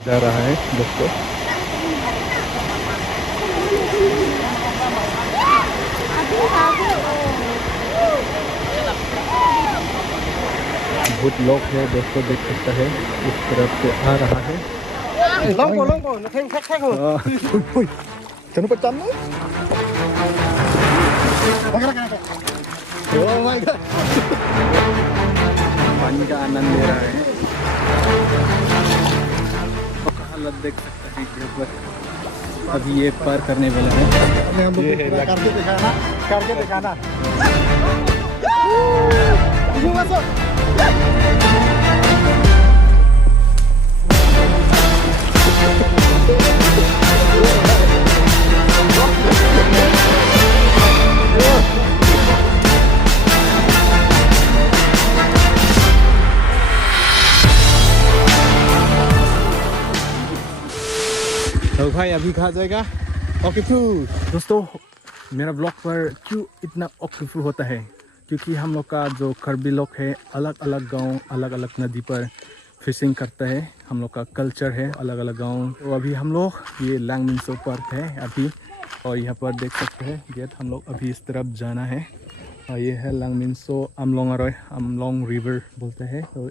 जा रहा है दोस्तों। बहुत लोग है दोस्तों, देख सकता है इस तरफ से आ रहा है। चलो पहचान पानी का आनंद ले रहा है। हालत देख सकता है यहाँ पर। अभी ये पार करने वाला है। ये है करके दिखाना। तो भाई अभी कहाँ जाएगा? ओकेफू। दोस्तों मेरा ब्लॉग पर क्यों इतना ओकेफू होता है? क्योंकि हम लोग का जो कर्बी लोग है अलग अलग गांव अलग अलग नदी पर फिशिंग करता है। हम लोग का कल्चर है अलग अलग गांव। तो अभी हम लोग ये लांगमिनसो पार्क है अभी, और यहाँ पर देख सकते हैं गेट। हम लोग अभी इस तरफ जाना है और ये है लांगमिनसो अमलोंग रिवर बोलते हैं। तो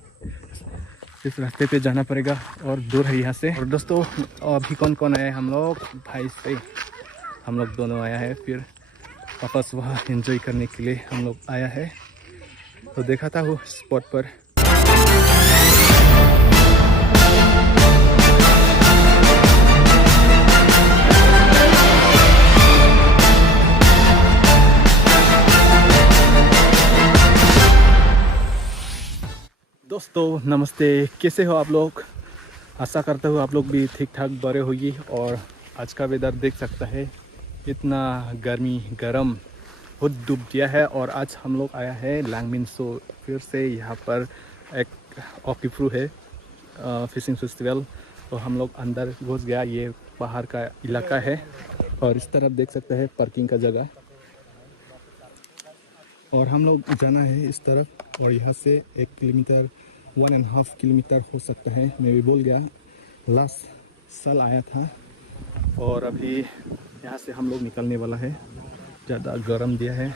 इस रास्ते पे जाना पड़ेगा और दूर है यहाँ से। और दोस्तों अभी कौन कौन आया है? हम लोग भाई से हम लोग दोनों आया है, फिर वापस वहाँ एंजॉय करने के लिए हम लोग आया है। तो देखा था वो स्पॉट पर। दोस्तों नमस्ते, कैसे हो आप लोग? आशा करता हूँ आप लोग भी ठीक ठाक बड़े होगी। और आज का वेदर देख सकता है, इतना गरम बहुत डूब गया है। और आज हम लोग आया है लांगमिनसो। फिर से यहाँ पर एक ओकेफू है फिशिंग फेस्टिवल। तो हम लोग अंदर घुस गया। ये पहाड़ का इलाका है और इस तरफ देख सकते हैं पार्किंग का जगह। और हम लोग जाना है इस तरफ, और यहाँ से 1 किलोमीटर 1.5 किलोमीटर हो सकता है, मैं भी बोल गया। लास्ट साल आया था। और अभी यहाँ से हम लोग निकलने वाला है। ज़्यादा गर्म दिया है,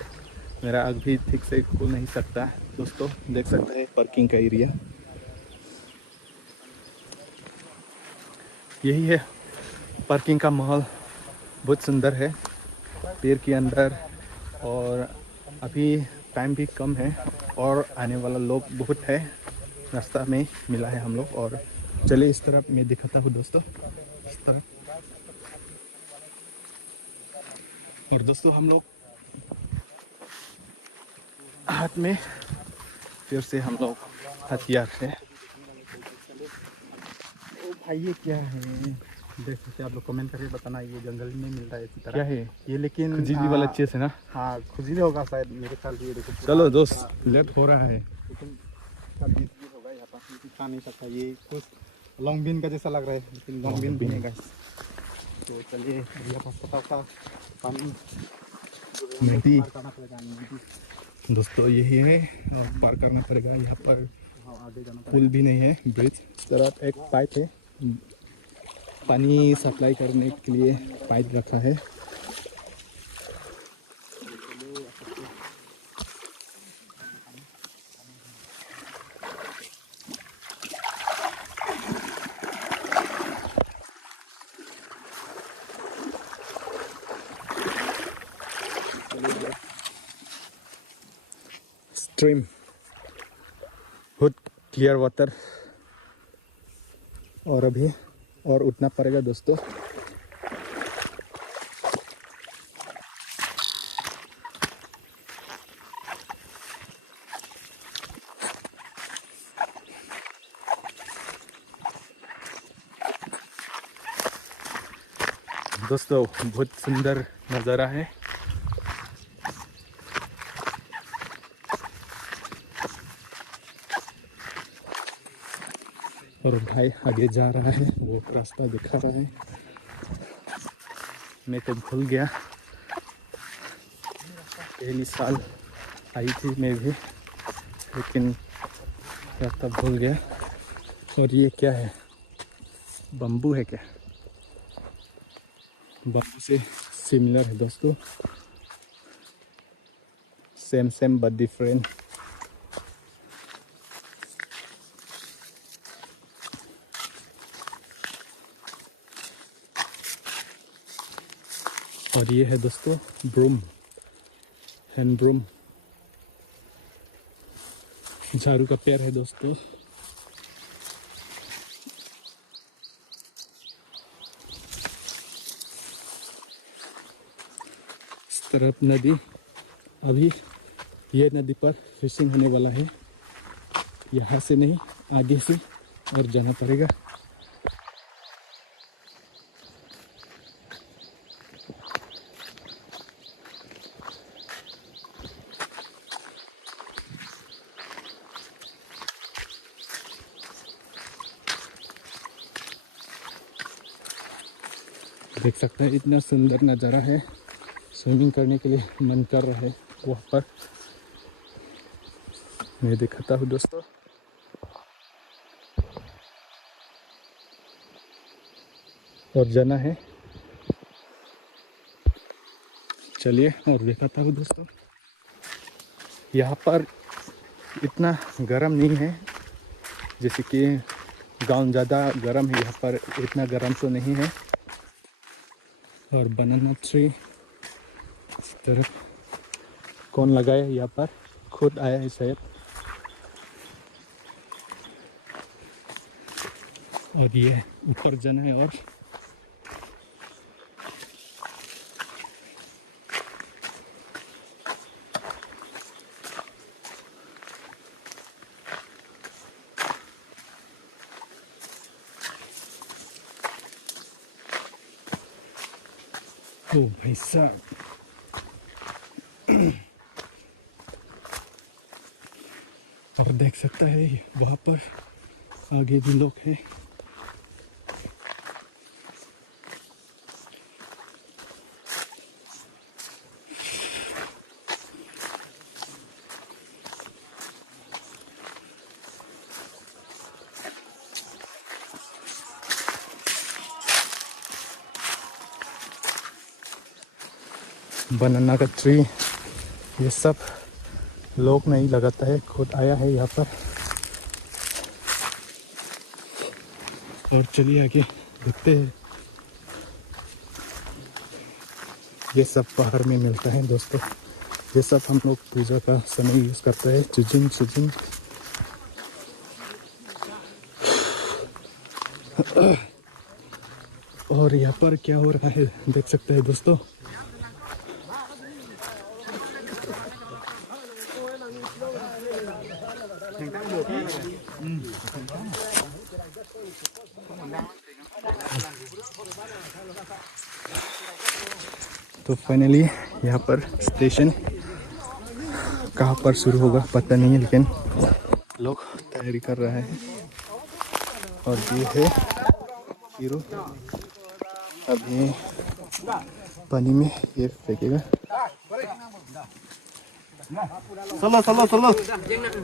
मेरा आग भी ठीक से खुल नहीं सकता। दोस्तों देख सकते हैं पार्किंग का एरिया यही है। पार्किंग का माहौल बहुत सुंदर है पेड़ के अंदर। और अभी टाइम भी कम है और आने वाला लोग बहुत है, रास्ता में मिला है हम लोग। और चलिए इस तरफ मैं दिखाता हूँ दोस्तों, इस तरफ। और दोस्तों हम लोग हाथ में फिर से हम लोग हथियार है। ओ भाई ये क्या है? देख सकते आप लोग, कमेंट करके बताना। ये जंगल में मिलता है इसी तरह। क्या है ये? लेकिन खुजली वाला चीज है ना? हाँ खुजली होगा शायद, मेरे ख्याल से। ये देखो चलो दोस्त लेट हो रहा है। होगा यहाँ पर, खा नहीं सकता। ये कुछ लॉन्ग बीन का जैसा लग रहा है, लेकिन लॉन्ग बीन भी नहीं। तो चलिए यहाँ पर पता पानी नदी दोस्तों यही है, और पार करना पड़ेगा। यहाँ पर पुल भी नहीं है, ब्रिज। इस तरफ एक पाइप है, पानी सप्लाई करने के लिए पाइप रखा है। स्ट्रीम बहुत क्लियर वाटर। और अभी और उठना पड़ेगा दोस्तों। दोस्तों बहुत सुंदर नज़ारा है। और भाई आगे जा रहा है, वो रास्ता दिखा रहा है। मैं तो भूल गया, पहली साल आई थी मैं भी, लेकिन रास्ता भूल गया। और ये क्या है? बम्बू है क्या? बम्बू से सिमिलर है दोस्तों, सेम सेम बट डिफरेंट। और ये है दोस्तों ब्रूम, हैंड ब्रूम, झाड़ू का पेड़ है दोस्तों। इस तरफ नदी, अभी ये नदी पर फिशिंग होने वाला है, यहाँ से नहीं आगे से और जाना पड़ेगा। देख सकते हैं इतना सुंदर नज़ारा है, स्विमिंग करने के लिए मन कर रहा है वहाँ पर। मैं दिखाता हूँ दोस्तों। और जाना है, चलिए और दिखाता हूँ दोस्तों। यहाँ पर इतना गर्म नहीं है, जैसे कि गांव ज़्यादा गर्म है, यहाँ पर इतना गर्म तो नहीं है। और बनाना ट्री इस तरफ कौन लगाया यहाँ पर, खुद आया है शायद। और ये ऊपर जाना है और ओ भाई साहब, और देख सकता है वहाँ पर आगे भी लोग हैं। बनाना का ट्री ये सब लोग नहीं लगाता है, खुद आया है यहाँ पर। और चलिए आगे देखते हैं। ये सब पहाड़ में मिलता है दोस्तों, ये सब हम लोग पूजा का समय यूज़ करते हैं। चुजिन चुजिन और यहाँ पर क्या हो रहा है देख सकते हैं दोस्तों। तो फाइनली यहाँ पर स्टेशन कहाँ पर शुरू होगा पता नहीं है, लेकिन लोग तैयारी कर रहे हैं। और ये है हीरो, अभी पानी में ये फेंकेगा। Solo.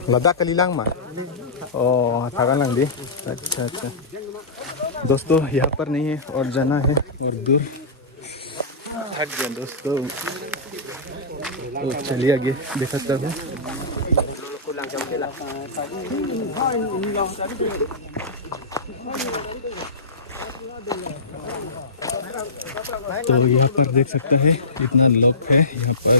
Lada kalilang मा। ओ थागा लंग दी। अच्छा अच्छा दोस्तों, यहाँ पर नहीं है और जाना है और दूर। थक गया दोस्तों, तो चलिए आगे दिखाता हूँ। तो यहाँ पर देख सकते हैं इतना लोग है यहाँ पर।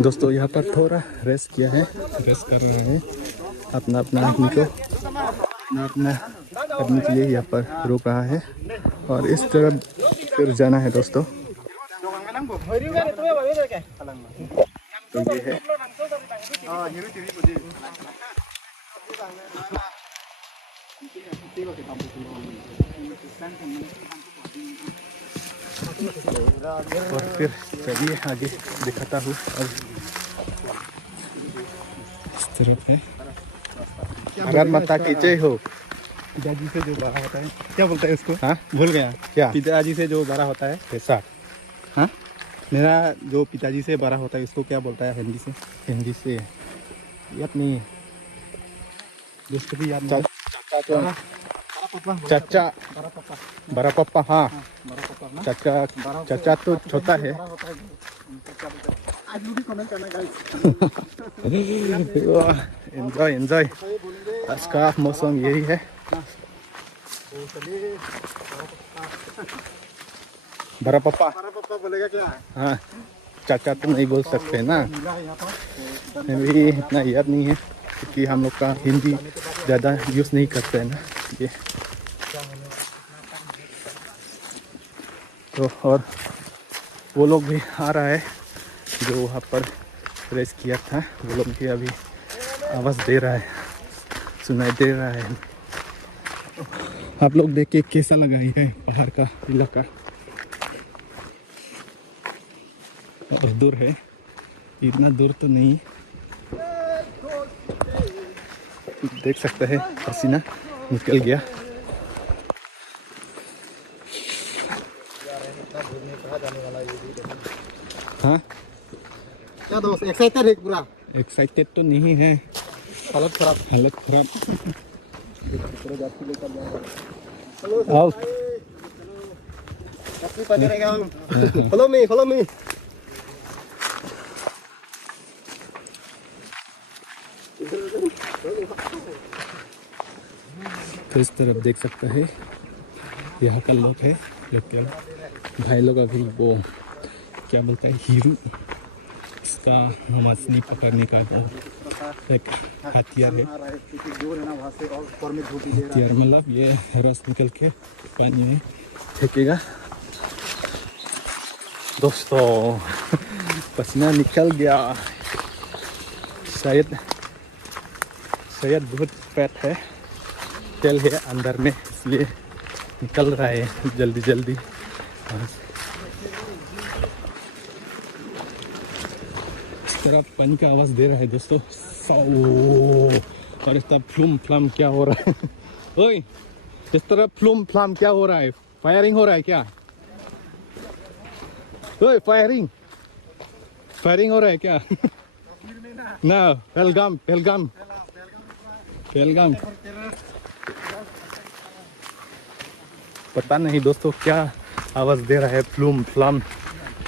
दोस्तों यहाँ पर थोड़ा रेस्ट किया है, रेस्ट कर रहे हैं अपना अपना आदमी को, अपना आदमी के लिए यहाँ पर रोक रहा है। और इस तरफ फिर जाना है दोस्तों। तो ये है और फिर चलिए आगे दिखाता हूँ। और इस तरफ है भारत माता की जय हो। पिताजी से जो बड़ा होता है, क्या बोलता है उसको? हाँ भूल गया। क्या? पिताजी से जो बड़ा होता है कैसा? हाँ, मेरा जो पिताजी से बड़ा होता है उसको क्या बोलता है हिंदी से? हिंदी से याद नहीं है। जिसको भी याद चा- नहीं चाचा तो बड़ा पापा चाचा बड़ा पापा बड़ा पापा, हाँ बड़ा पापा ना चाचा। बड़ा चाचा तो छोटा है। बड़ा होता है उनको क्या बोलते हैं? आज भी कमेंट करना गाइस। Enjoy enjoy. ये बोलेंगे आज का मौसम यही है। तो चलिए बड़ा पापा, बड़ा पापा बोलेगा क्या? हाँ चाचा तो नहीं बोल सकते ना। मिला है यहाँ पर तो हमें भी इतना याद नहीं है क्योंकि हम लोग का हिंदी ज़्यादा यूज़ नहीं करते हैं ना ये। तो और वो लोग भी आ रहा है जो वहाँ पर रेस किया था, वो लोग भी अभी आवाज़ दे रहा है, सुनाई दे रहा है। आप लोग देख के कैसा लगा है पहाड़ का इलाका। और दूर है, इतना दूर तो नहीं, देख सकते हैं पसीना निकल गया। हाँ क्या दोस्त एक्साइटेड है पूरा? एक्साइटेड तो नहीं है, हालत खराब। हालत खराब। आओ फॉलो मी तो इस तरफ देख सकते हैं यहाँ का लोग है, लेकिन भाई लोग अभी वो क्या बोलता है हीरू, इसका मछली पकड़ने का वो एक हथियार है। दूर है ना वहाँ से और ऊपर में धूप भी दे रहा हथियार मतलब ये रस निकल के पानी में फेंकेगा। दोस्तों पसीना निकल गया, शायद बहुत फैट है, तेल है अंदर में, इसलिए निकल रहा है जल्दी जल्दी। इस तरफ पानी का आवाज़ दे रहा है दोस्तों, और इस तरफ फ्लूम फ्लाम क्या हो रहा है? ओए इस तरफ फ्लूम फ्लाम क्या हो रहा है? फायरिंग हो रहा है क्या? ओए फायरिंग हो रहा है क्या? ना पहलगाम पता नहीं दोस्तों क्या आवाज़ दे रहा है, फ्लूम फ्लाम,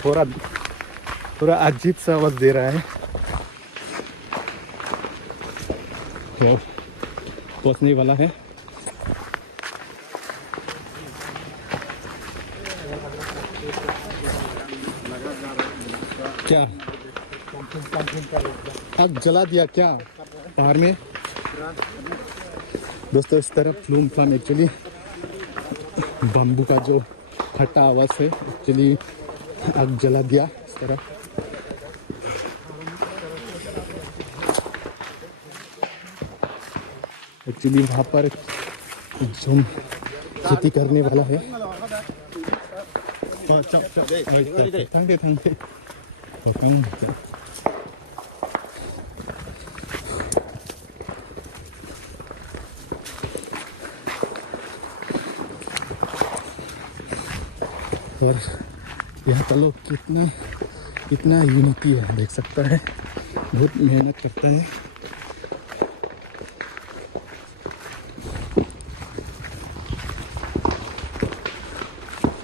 थोड़ा अजीब सा आवाज़ दे रहा है। तो पहुंचने वाला है। क्या आग जला दिया क्या पहाड़ में? दोस्तों इस तरफ फ्लूम फ्लाम एक्चुअली बम्बू का जो फटा आवाज़ है, एक्चुअली आग जला दिया इस तरफ। एक्चुअली वहाँ पर जो खेती करने वाला है, और यहाँ का लोग कितना यूनिटी है देख सकता है, बहुत मेहनत करता है।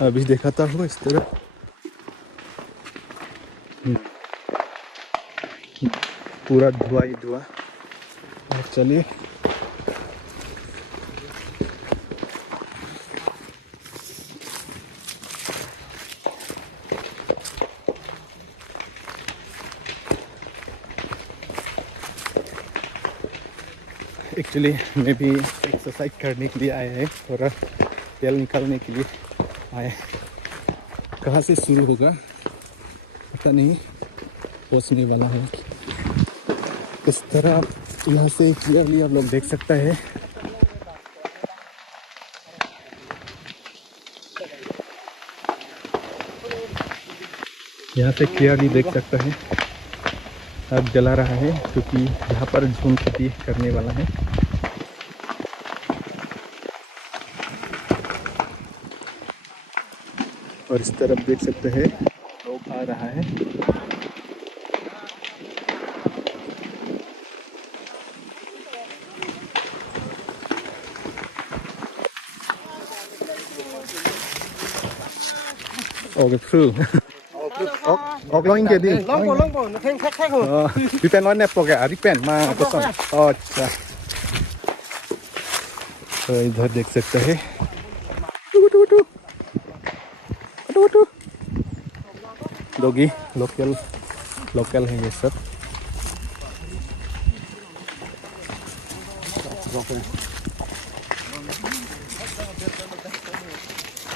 अभी दिखाता हूँ इस तरह पूरा धुआं ही धुआं। और चलिए एक्चुअली मैं भी एक्सरसाइज करने के लिए आया है, थोड़ा तेल निकालने के लिए आया। कहाँ से शुरू होगा पता नहीं, पहुँचने वाला है। इस तरह यहाँ से क्लियरली आप लोग देख सकते हैं। यहाँ से क्लियरली देख सकते हैं आग जला रहा है, क्योंकि यहाँ पर झूम खेती करने वाला है। और इस तरफ देख सकते हैं लोग आ रहा है। Okay through Ok lo inke di. Longbo, nó thanh khách khách hơn. Ripen और नेप गया रिपेन मा पसंद अच्छा तो इधर देख सकते हैं डॉगी लोकल लोकल है ये सब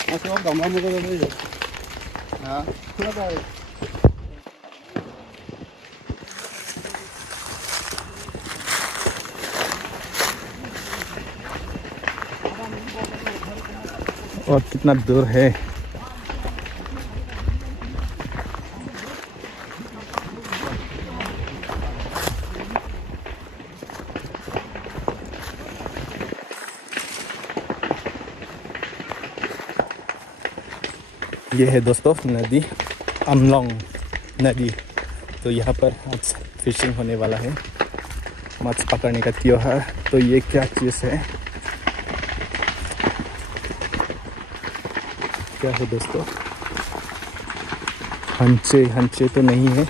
Masih orang gambar muka tadi. Nah, kenapa? और कितना दूर है ये है दोस्तों नदी अमलोंग नदी। तो यहाँ पर आज फिशिंग होने वाला है मछ पकड़ने का त्योहार। तो ये क्या चीज़ है क्या है दोस्तों हंचे हंचे तो नहीं है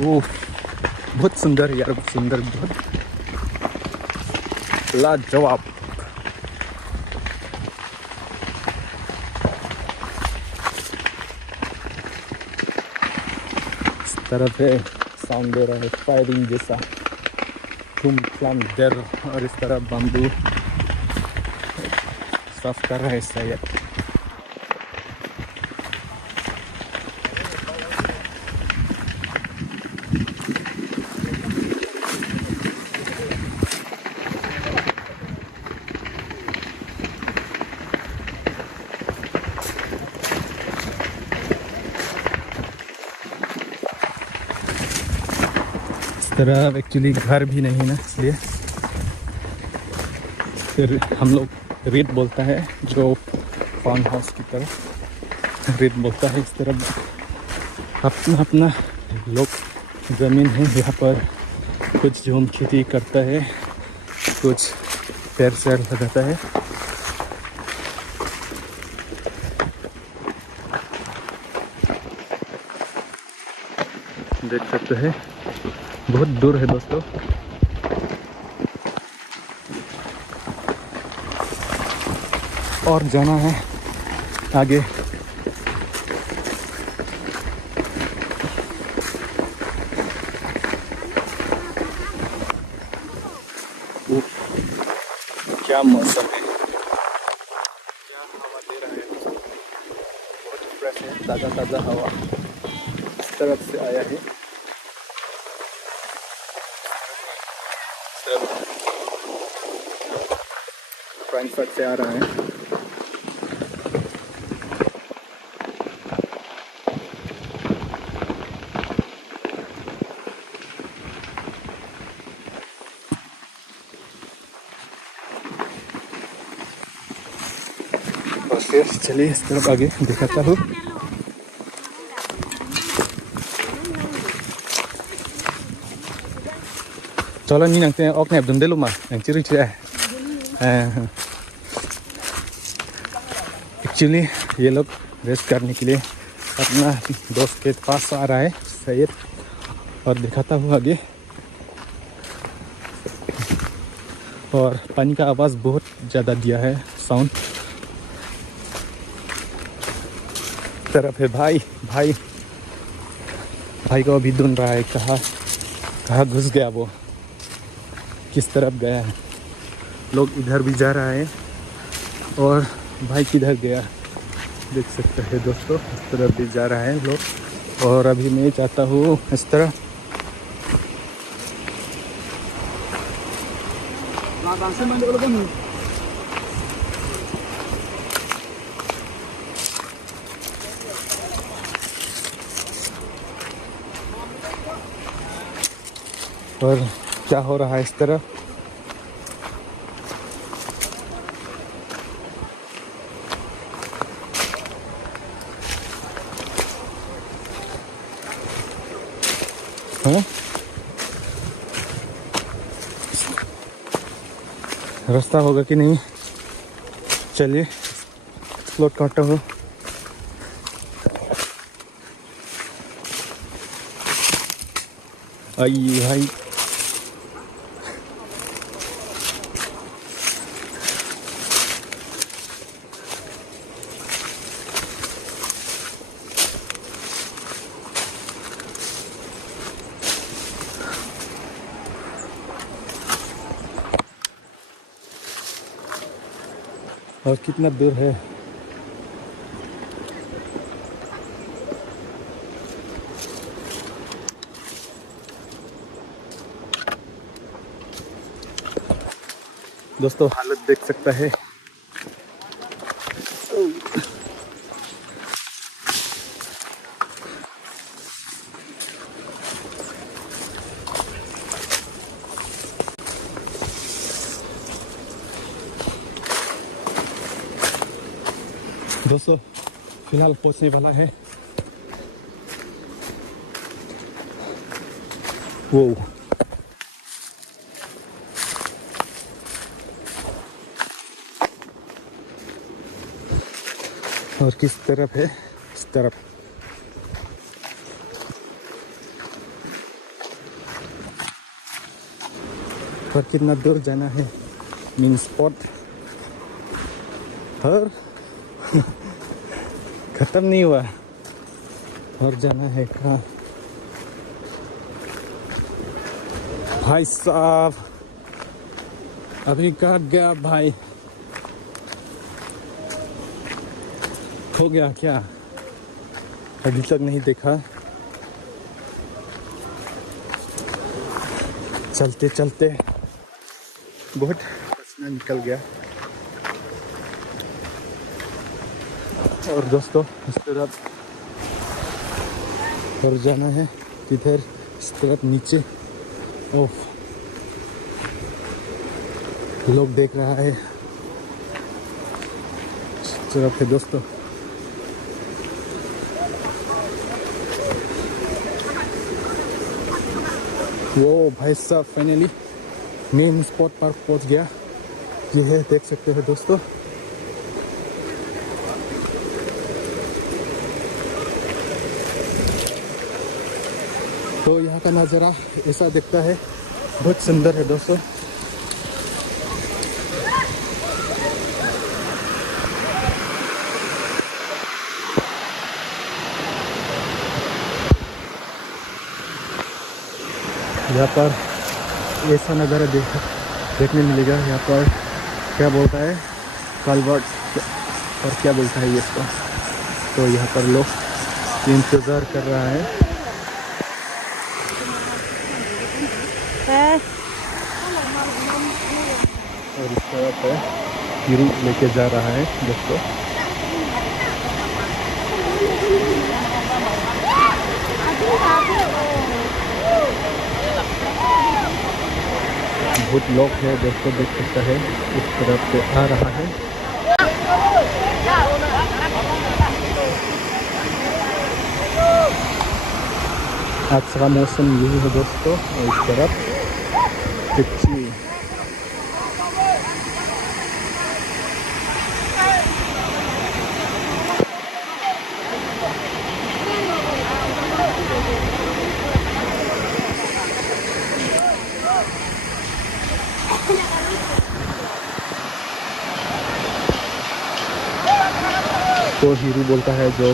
ओह बहुत सुंदर यार बहुत सुंदर बहुत लाजवाब। इस तरफ है साउंड दे रहा है फायरिंग जैसा धूम फ्लाम देर और इस तरफ बम्बू साफ कर रहा है शायद। तरफ एक्चुअली घर भी नहीं ना इसलिए फिर हम लोग रेत बोलता है जो फार्म हाउस की तरफ रेत बोलता है। इस तरफ अपना अपना लोग ज़मीन है यहाँ पर कुछ झूम खेती करता है कुछ पैर सैर लगाता है। देख सकते हैं बहुत दूर है दोस्तों। और जाना है आगे। क्या मौसम है क्या हवा दे रहा है बहुत फ्रेश है ताज़ा ताज़ा हवा इस तरफ से आया है। फ्रैंकफर्ट से आ रहा है। और फिर चलिए इस तरफ आगे दिखाता हूँ। चलो नहीं नंगते हैं ओके अब दे लो माँ नंग चिरी चिरी एक्चुअली ये लोग रेस्ट करने के लिए अपना दोस्त के पास आ रहा है सैयद और दिखाता हूँ आगे। और पानी का आवाज़ बहुत ज़्यादा दिया है साउंड। तरफ है भाई भाई भाई को अभी ढूंढ रहा है कहाँ घुस गया वो किस तरफ गया है। लोग इधर भी जा रहा है और भाई किधर गया देख सकते हैं दोस्तों। इस तरफ भी जा रहा है लोग और अभी मैं चाहता हूँ इस तरह और क्या हो रहा है इस तरफ। हाँ? रास्ता होगा कि नहीं, चलिए एक्सप्लोर करता हूँ। आइए भाई, और कितना दूर है। दोस्तों हालत देख सकता है। दोस्तों फिलहाल पहुंचने वाला है। वो और किस तरफ है, इस तरफ। और कितना दूर जाना है, मेन स्पॉट और खत्म नहीं हुआ, और जाना है कहाँ। भाई साहब अभी कहाँ गया भाई, खो गया क्या, अभी तक नहीं देखा। चलते चलते बहुत पसीना निकल गया। और दोस्तों इस तरफ और जाना है, किधर, इस तरफ नीचे। ओह लोग देख रहा है, इस तरफ है दोस्तों। वो भाई साहब फाइनली मेन स्पॉट पर पहुंच गया। ये है, देख सकते हैं दोस्तों। तो यहाँ का नज़ारा ऐसा दिखता है, बहुत सुंदर है दोस्तों। यहाँ पर ऐसा नज़ारा देखने मिलेगा। यहाँ पर क्या बोलता है, कल्वर्ट और क्या बोलता है ये इसको। तो यहाँ पर लोग इंतज़ार कर रहा है। और इस तरफ है हीरू लेके जा रहा है दोस्तों। बहुत लोग है दोस्तों, देख सकता है इस तरफ से आ रहा है। आज का मौसम यही है दोस्तों। और इस तरफ पिच्ची को हीरू बोलता है जो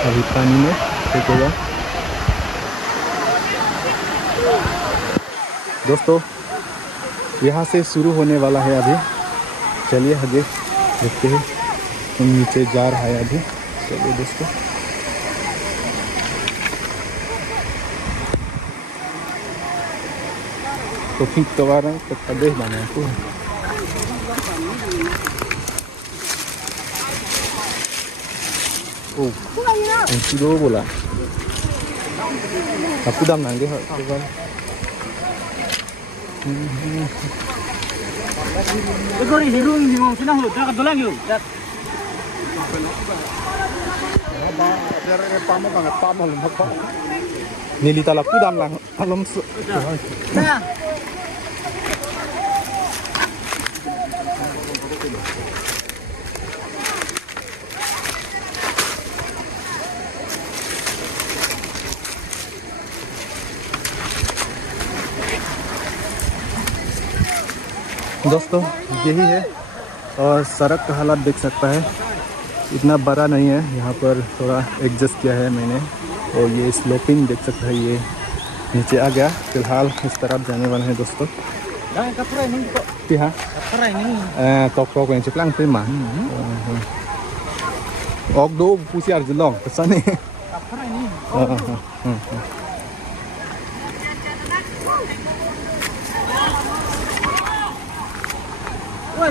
अभी पानी में फेंकेगा। दोस्तों यहाँ से शुरू होने वाला है अभी। चलिए आगे देखते हैं, हम नीचे जा रहा है अभी। चलिए दोस्तों, तो ठीक तो आ रहा है, तो कदे बना को ओ दो बोला Aku dam nanti hot. Iko rin hirung hirung sina ho, tak dolang yo. Dari pamo banget, pamo lumaku. Nilita lapu dam lang. Alam su. Nah, दोस्तों यही है और सड़क का हालात देख सकता है, इतना बड़ा नहीं है। यहाँ पर थोड़ा एडजस्ट किया है मैंने। और ये स्लोपिंग देख सकता है, ये नीचे आ गया। फिलहाल इस तरफ जाने वाले हैं दोस्तों। dah kaprai ni kok. Iya, Kaprai ni. toko yang ceplang terima. Og do pusi arjelong kesana. Kaprai ni.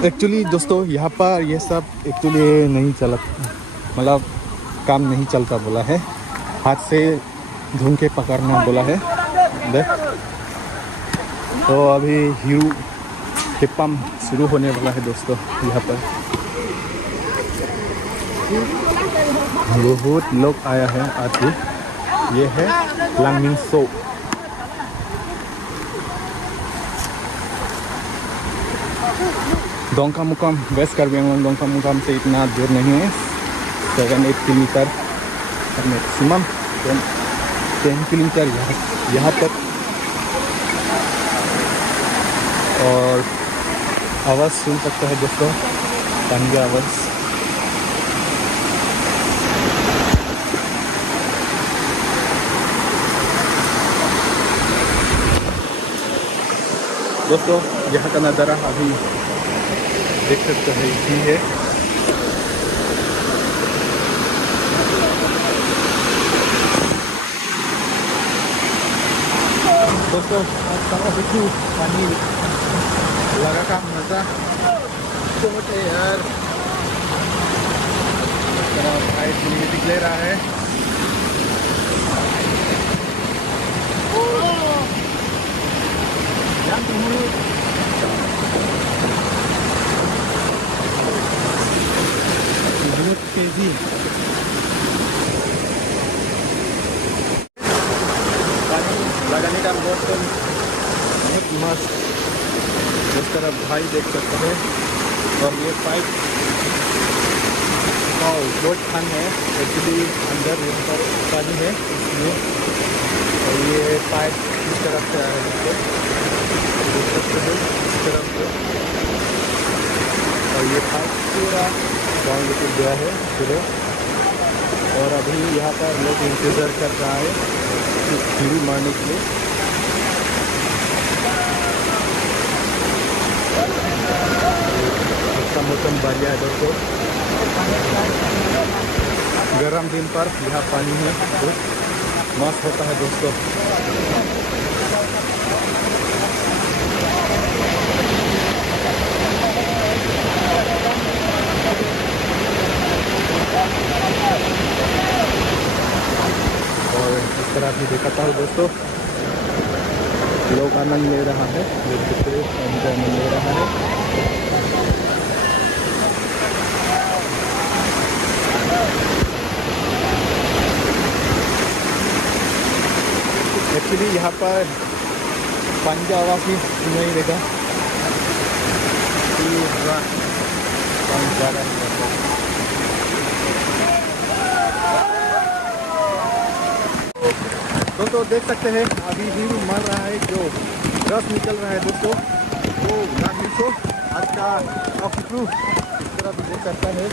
Actually दोस्तों यहाँ पर ये सब एक्चुअली नहीं चला, मतलब काम नहीं चलता बोला है, हाथ से धुन के पकड़ना बोला है। देख तो अभी हीरू के पंप शुरू होने वाला है दोस्तों। यहाँ पर बहुत लोग आया है आज भी। ये है लांगमिंग सो। डोंका मुकाम वेस्ट कार्बी आंगलों डोंका मुकाम से इतना दूर नहीं है, 7-8 किलोमीटर मैक्सिमम 10 किलोमीटर यहाँ तक। और आवाज़ सुन सकता है दोस्तों, पानी की आवाज़। दोस्तों यहाँ का नज़ारा अभी देख सकते हैं, यही है। दोस्तों sama itu पानी लगा का मजा बहुत है यार। लाइट म्यूजिक ले रहा है। बहुत तेजी पानी लगाने का मौसम बहुत मस्त। इस तरफ भाई देख सकते हैं। और ये पाइप बहुत ठंड है एक्चुअली, अंदर यहाँ पर पानी है इसलिए। और ये पाइप इस तरफ से आ रहा है, देख सकते हैं इस तरफ से। और ये पाइप पूरा गाँव लेके गया है पूरे। और अभी यहाँ पर लोग इंतज़ार कर रहा है खीरी मारने के लिए। इसका मौसम बढ़िया है दोस्तों, गर्म दिन पर यहाँ पानी है, बहुत मस्त होता है दोस्तों। और इस तरह भी दिखाता हूँ दोस्तों, लोग आनंद ले रहा है, देख सकते हैं आनंद ले रहा है। एक्चुअली यहाँ पर पानी की आवाज़ भी नहीं देगा, पानी जा रहा है। दोस्तों देख सकते हैं अभी हीरू मर रहा है, जो रस निकल रहा है दोस्तों। वो लांगमिंग आज का ऑक्सीप्रू इस तरह भी देख सकता है।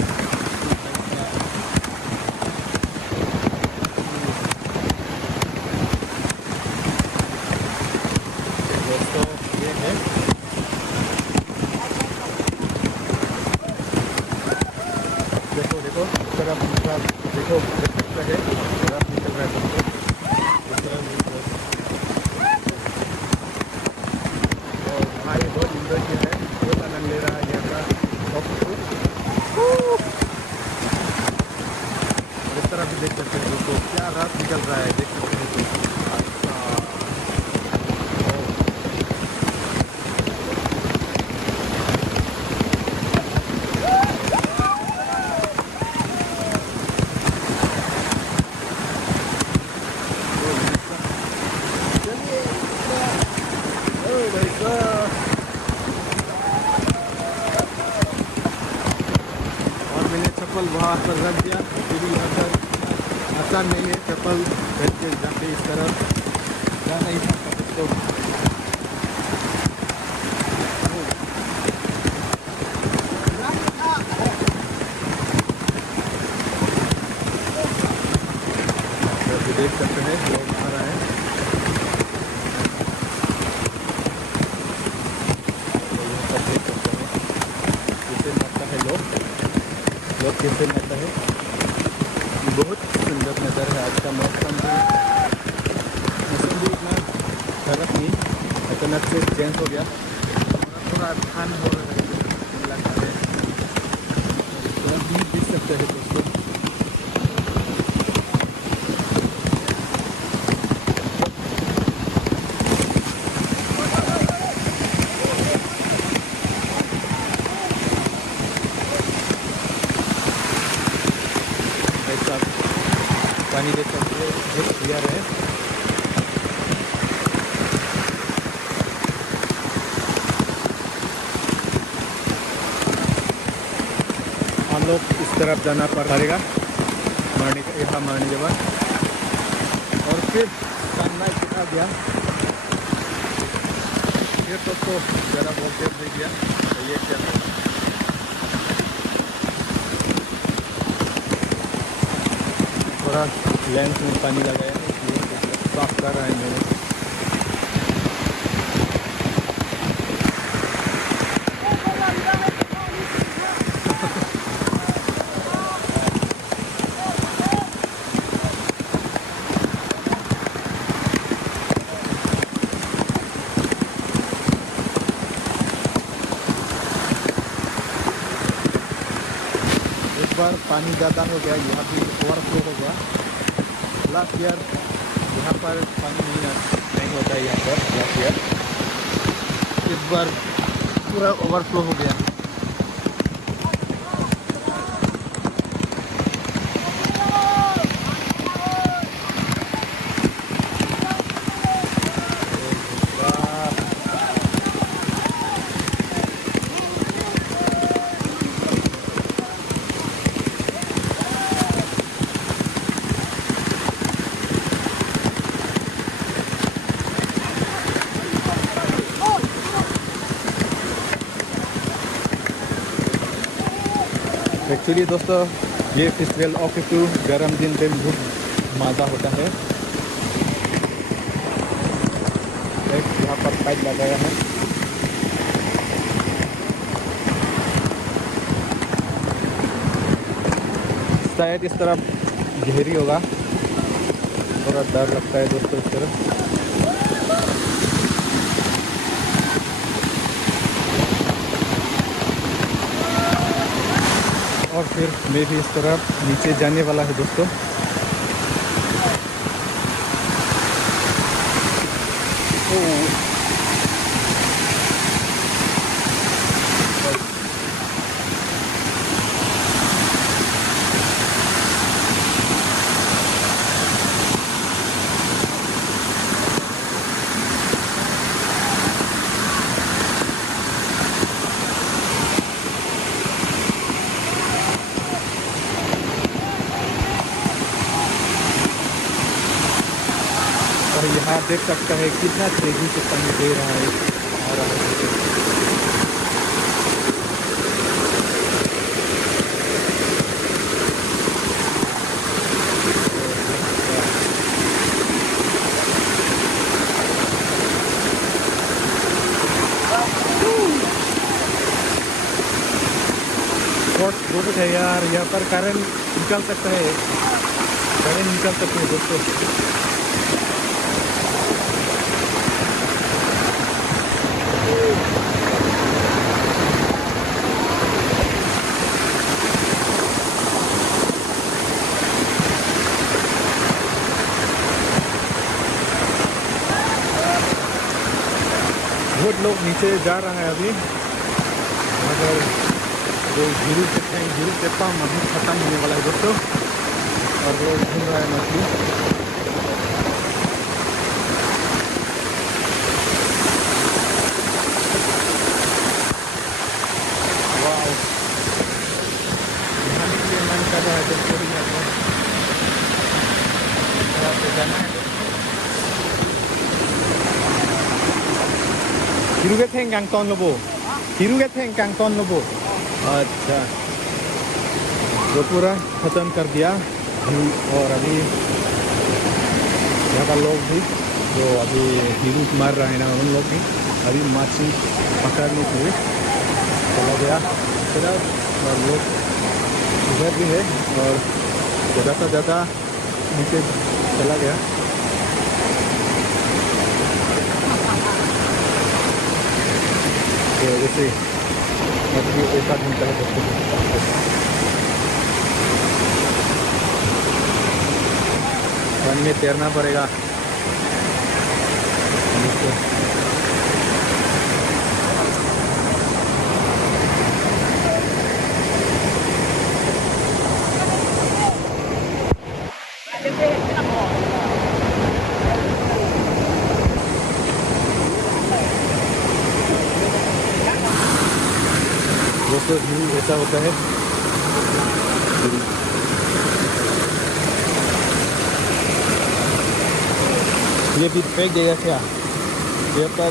दोस्तों ये है, देखो देखो इस तरह देखो देख सकते हैं रस निकल रहा है दोस्तों। और भाई बहुत इंजॉय किया है, बहुत आनंद ले रहा है यहाँ का ऑक्सीप्रू। इस तरह भी देख सकते हैं दोस्तों, क्या रस निकल रहा है, देख सकते हैं। चप्पल वहाँ पर रख दिया, क्योंकि यहाँ पर आसान नहीं है चप्पल बैठ के जाके इस तरह जा नहीं सकता तो देख सकते हैं लोग आ रहा है। देख सकते हैं कैसे लगता है लोग कैसे लगता है। बहुत सुंदर नज़र है। आज का मौसम भी इतना फर्क नहीं, अचानक से चेंज हो गया, थोड़ा ठंड हो लगता है। देख सकते हैं दोस्तों, पानी देख सकते हैं बहुत क्लियर है। हम लोग इस तरफ जाना पड़ेगा मारने का, यहाँ मारने के बाद और फिर सनलाइट दिखा गया फिर तो ज़रा बहुत देर दे गया। तो ये क्या है, थोड़ा लेंस में पानी लगाया है इसलिए साफ कर रहा है मेरे। एक बार पानी ज़्यादा हो गया, यहाँ भी ओवरफ्लो हो गया। लास्ट ईयर यहाँ पर पानी नहीं होता है, यहाँ पर लास्ट ईयर इस बार पूरा ओवरफ्लो हो गया। एक्चुअली दोस्तों ये फेस्टिवल ऑकिफू गर्म दिन पे बहुत मज़ा होता है। एक यहाँ पर पाइप लगाया है, शायद इस तरफ गहरी होगा, थोड़ा डर लगता है दोस्तों इस तरफ। और फिर मैं भी इस तरफ नीचे जाने वाला है दोस्तों। और यहाँ देख सकता है कितना तेजी से पानी दे रहा है, आ रहा है। बहुत है यार, यहाँ पर करंट निकल सकता है, करंट निकल सकते हैं दोस्तों। नीचे जा रहा है अभी, मगर जो झीरू के पाम अभी खत्म होने वाला है दोस्तों, और लोग घूम रहा है मछली। हिरू के थे गांगटोन लोबो, हिरू के थे गांगटोन लोबो। अच्छा, वो पूरा खत्म कर दिया। और अभी यहाँ का लोग भी जो अभी हिरू मार रहे हैं ना, उन लोग भी अभी मछली पकड़ने के लिए चला गया तरफ, और लोग इधर भी है, और ज़्यादा से ज़्यादा नीचे चला गया। तो जैसे मछली एक आध घंटा पानी में तैरना पड़ेगा। दोस्तों हिरू ऐसा होता है। ये भी फेंक देगा क्या, ये पर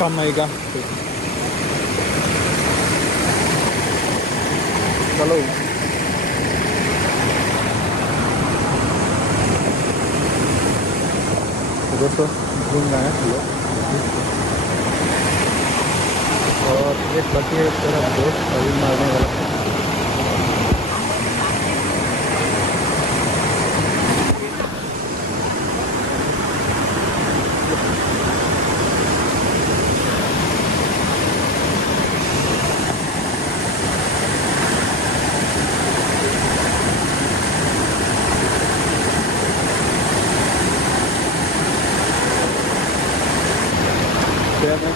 कम आएगा। चलो दोस्तों घूम रहे हैं और एक बाकी है तरफ दोस्त अभी मारने वाला।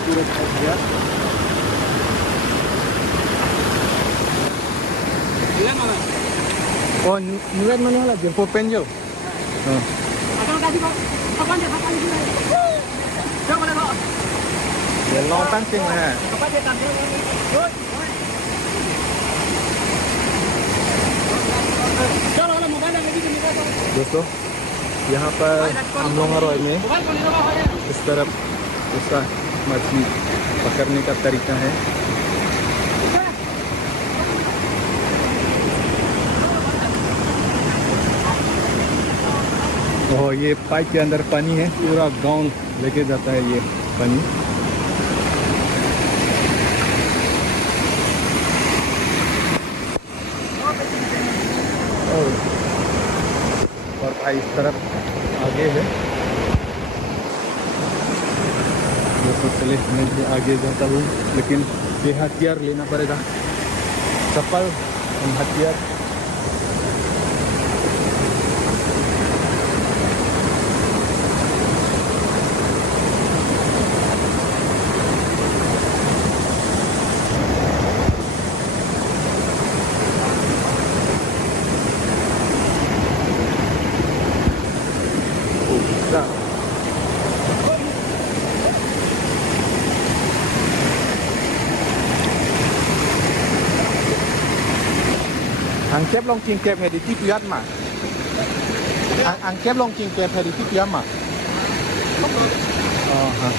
पूरा थक गया। Oh, nilat mana lah? Dia popen je. Akan kasih kau. Kapan dia kapan dia? Jangan boleh kau. Dia long pancing lah. Kapan dia tak boleh? चलो वाला मोबाइल लगी तो निकाल दो। दोस्तों यहाँ पर हम लोग में इस तरफ उसका मछली पकड़ने का तरीका है। और ये पाइप के अंदर पानी है, पूरा गांव लेके जाता है ये पानी। और भाई इस तरफ आगे है। दोस्तों चले मैं भी आगे जाता हूँ, लेकिन ये हथियार लेना पड़ेगा, चप्पल और हथियार। Ang kép long chinh kẹp hay đi tiếp yết mà. Ang kép long chinh kẹp hay đi tiếp yết mà. Hả.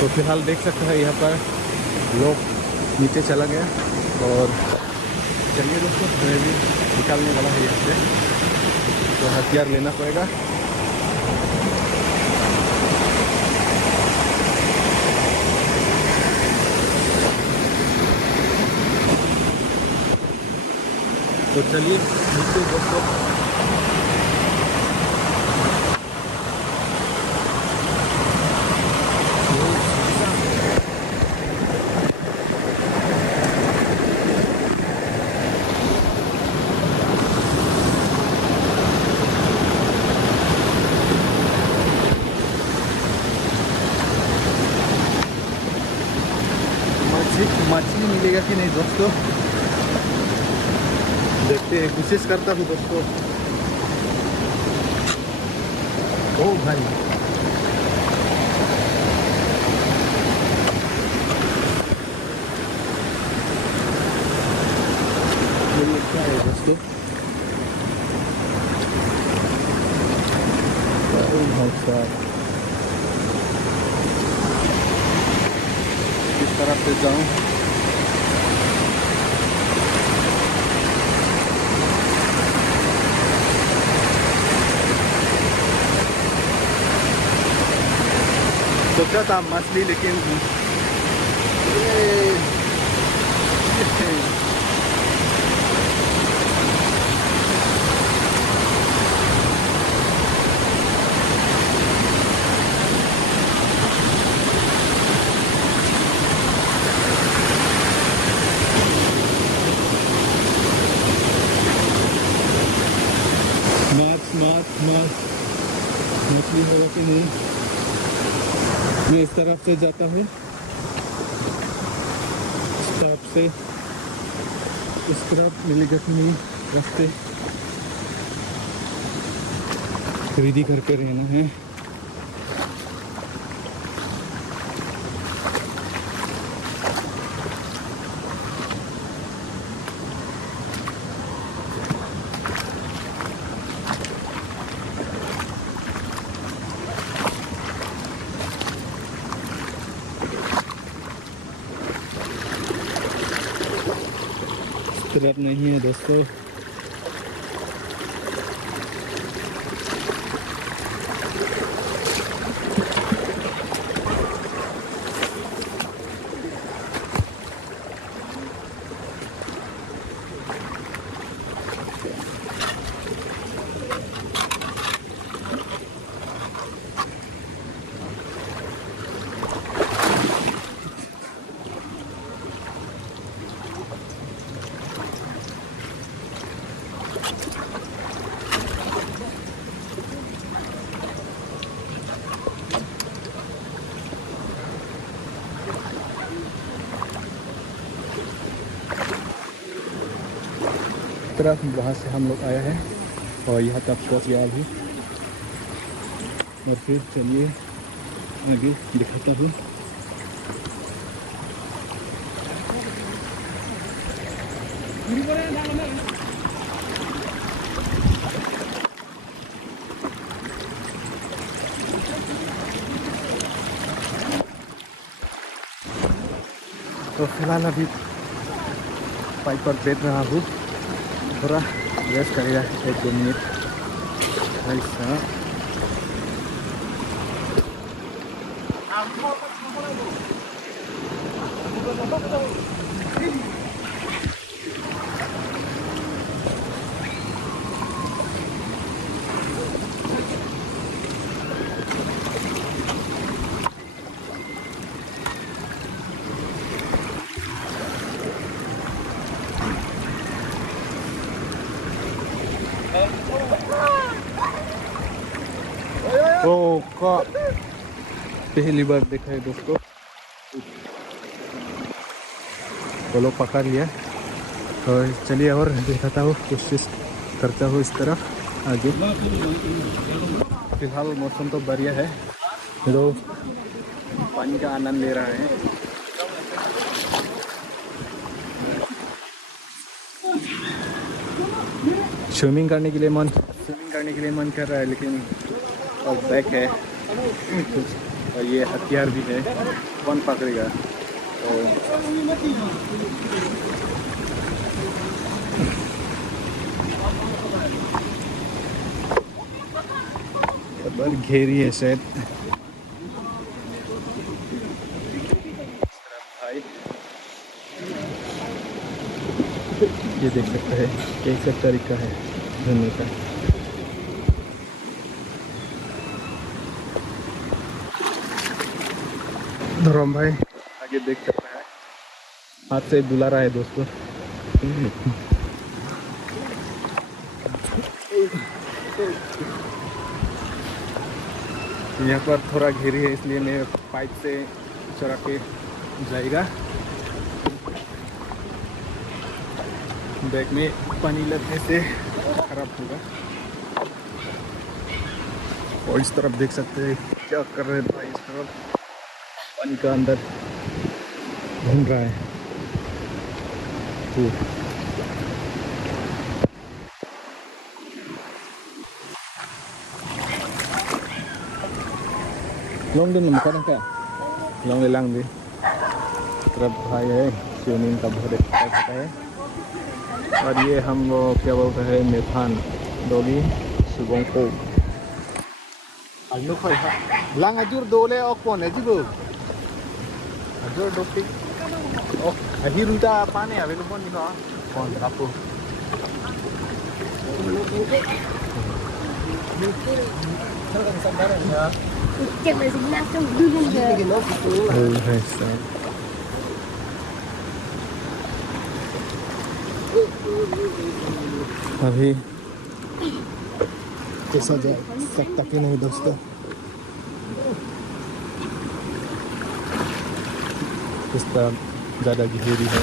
तो फिलहाल देख सकते हैं यहाँ पर लोग नीचे चला गया। और चलिए दोस्तों हमें भी निकालने वाला है यहाँ से, तो हथियार लेना पड़ेगा। तो चलिए नीचे दोस्तों मछली मिलेगा कि नहीं दोस्तों, देखते हैं, कोशिश करता हूँ दोस्तों। ओ भाई ये क्या है दोस्तों? ओ भाई साहब, किस तरफ से जाऊँ? सोचा था मछली, लेकिन मछली होगा कि नहीं। मैं इस तरफ से जाता हूँ, इस तरफ से, इस तरफ मिलेगा कि नहीं रास्ते, खरीदी करके रहना है। तरफ नहीं है दोस्तों, तरफ वहाँ से हम लोग आया है और यहाँ तक पहुँच गया अभी। और फिर चलिए आगे दिखाता हूँ। तो फिलहाल अभी बाइक पर बैठ रहा हूँ, थोड़ा रेस्ट करेगा 1-2 मिनट भाई साहब। ओ का पहली बार देखा है दोस्तों, वो लोग पकड़ लिया। तो चलिए और दिखाता हूँ, कोशिश करता हूँ इस तरफ आगे। फिलहाल मौसम तो बढ़िया है, तो पानी का आनंद ले रहा है। स्विमिंग करने के लिए मन कर रहा है, लेकिन और बैग है कुछ, और ये हथियार भी है, कौन पकड़ेगा। तो बड़ घेरी है शायद। ये देख सकते हैं कैसा तरीका है धोने का। धर्म भाई आगे देख सकते हैं, हाथ से बुला रहा है दोस्तों। यहाँ पर थोड़ा घेरी है, इसलिए मैं पाइप से चढ़ा के जाएगा। बैग में पानी लगने से खराब होगा। और इस तरफ देख सकते हैं क्या कर रहे हैं भाई, इस तरफ पानी का अंदर घूम रहा है। तो long din naman kadang ka long lang din तरफ भाई है स्विमिंग का बहुत अच्छा होता है। और ये हम लोग क्या बोलते हैं मेथान डोगी सुबह को अनु खोई lang ajur dole okon ajibu ajur dopik oh ahirunta pane ave ko ni ko kon kapu Cek masih langsung dulu ya. oh hai sir अभी कैसा जा सकता कि नहीं दोस्तों, इस तरह ज़्यादा गहरी है।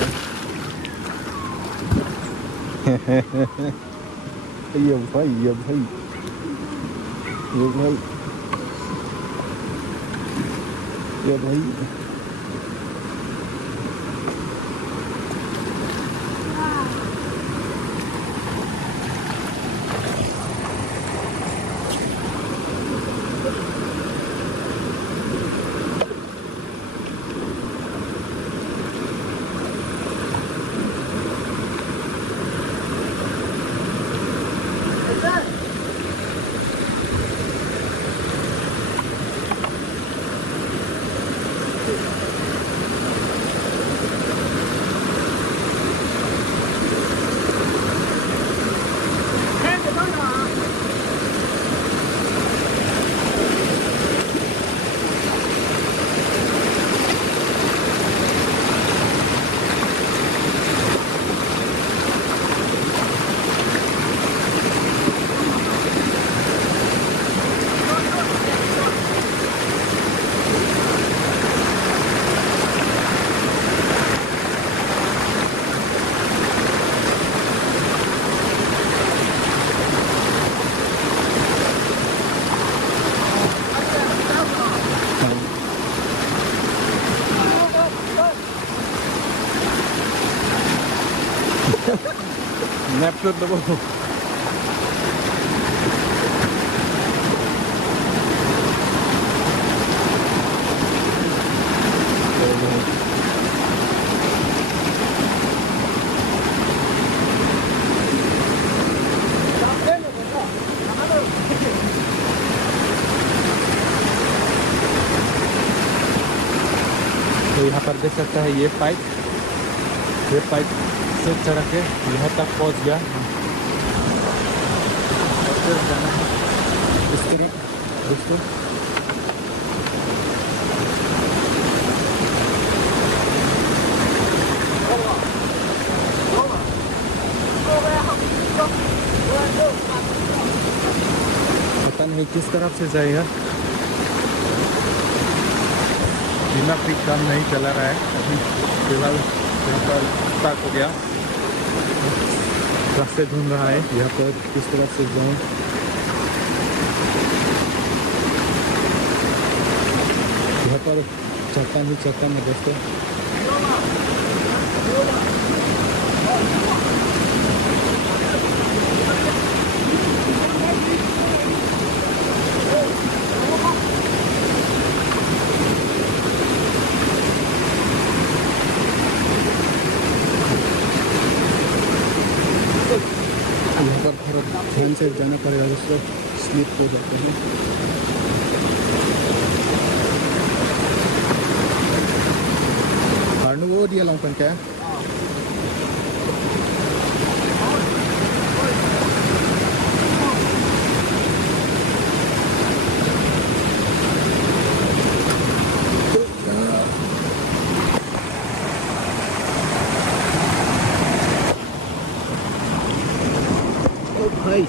ये भाई ये भाई ये भाई ये भाई Neptune the ball. तो यहाँ पर देख सकता है ये पाइप से चढ़ के यहाँ तक पहुँच गया। और फिर जाना है इस तरह दोस्तों। पता नहीं किस तरफ से जाएगा, बिना पिक काम नहीं चला रहा है अभी फिलहाल। यहाँ पर स्टार्ट हो गया, रास्ते ढूंढ रहा है यहाँ पर किस तरफ से जाऊँ। यहाँ पर चट्टान है दोस्तों। यहाँ पर थोड़ा ध्यान से जाना पड़ेगा दोस्तों, स्लिप हो जाते हैं। वो dia langsung ke भाई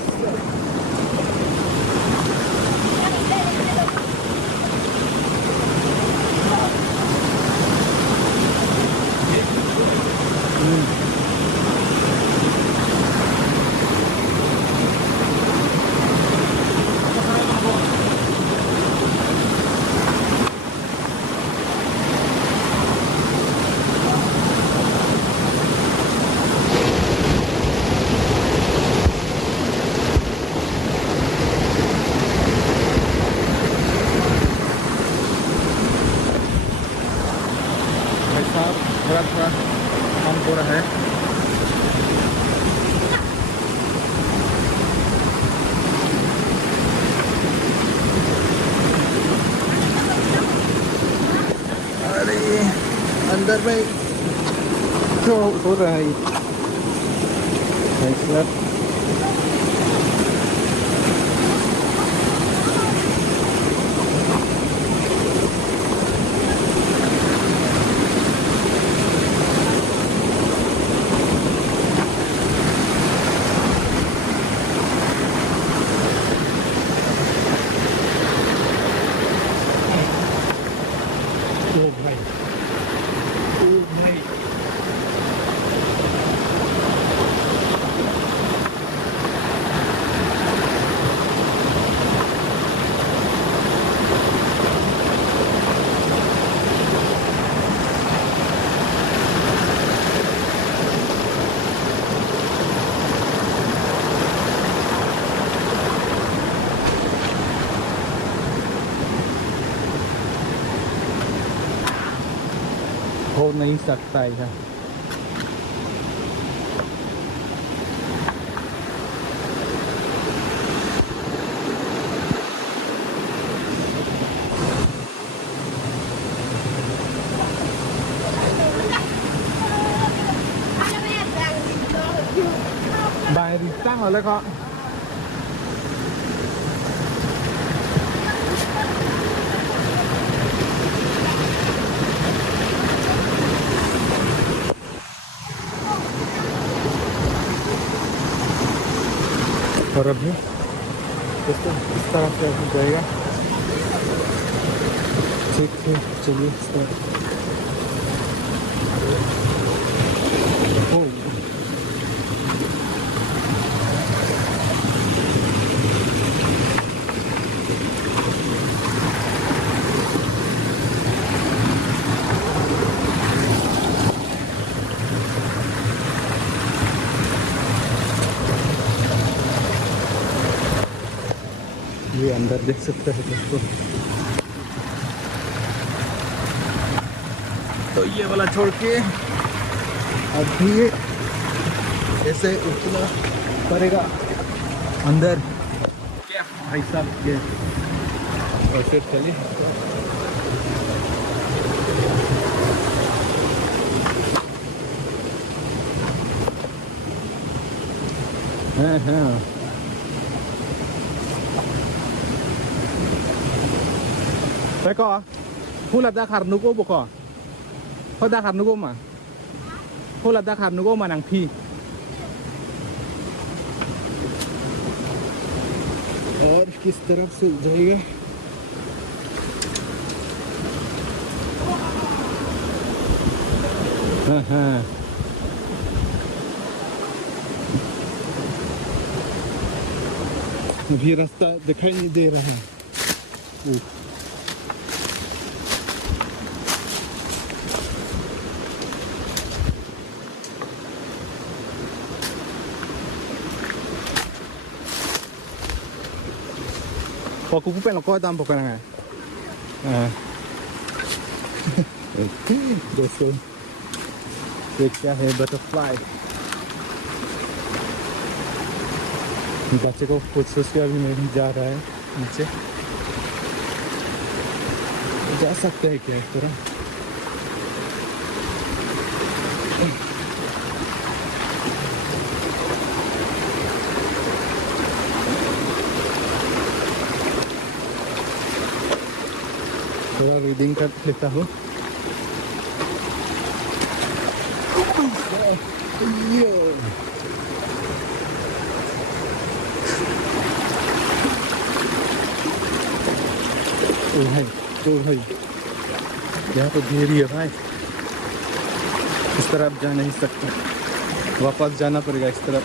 काम हो रहा है। अरे अंदर में तो हो रहा है ऐसा। ओ भाई, ओ भाई, हो नहीं सकता है। Bài thì tăng rồi đấy con. और अभी इस तरफ से अभी जाएगा। ठीक है, चलिए इस तरफ। ये अंदर देख सकते हैं दोस्तों। तो ये वाला छोड़ के अभी ऐसे उठना पड़ेगा अंदर। क्या भाई साहब, ये और फिर चलिए। हाँ हाँ, phải có Phu lập ra khát nước ô bộ có Phu ra khát nước ô mà Phu lập ra khát nước ô mà nàng phi और किस तरफ से जाएगा। हाँ हाँ, अभी रास्ता दिखाई नहीं दे रहा है। Kok kuku pengen kau tampok kan nggak? दोस्तों ये क्या है, बटरफ्लाई। बच्चे को खुद सोच के अभी नहीं जा रहा है नीचे। जा सकते हैं क्या इस तरह? थोड़ा रीडिंग कर लेता हूँ। ओ भाई, यहाँ तो घेरी है भाई। इस तरफ जा नहीं सकता, वापस जाना पड़ेगा इस तरफ।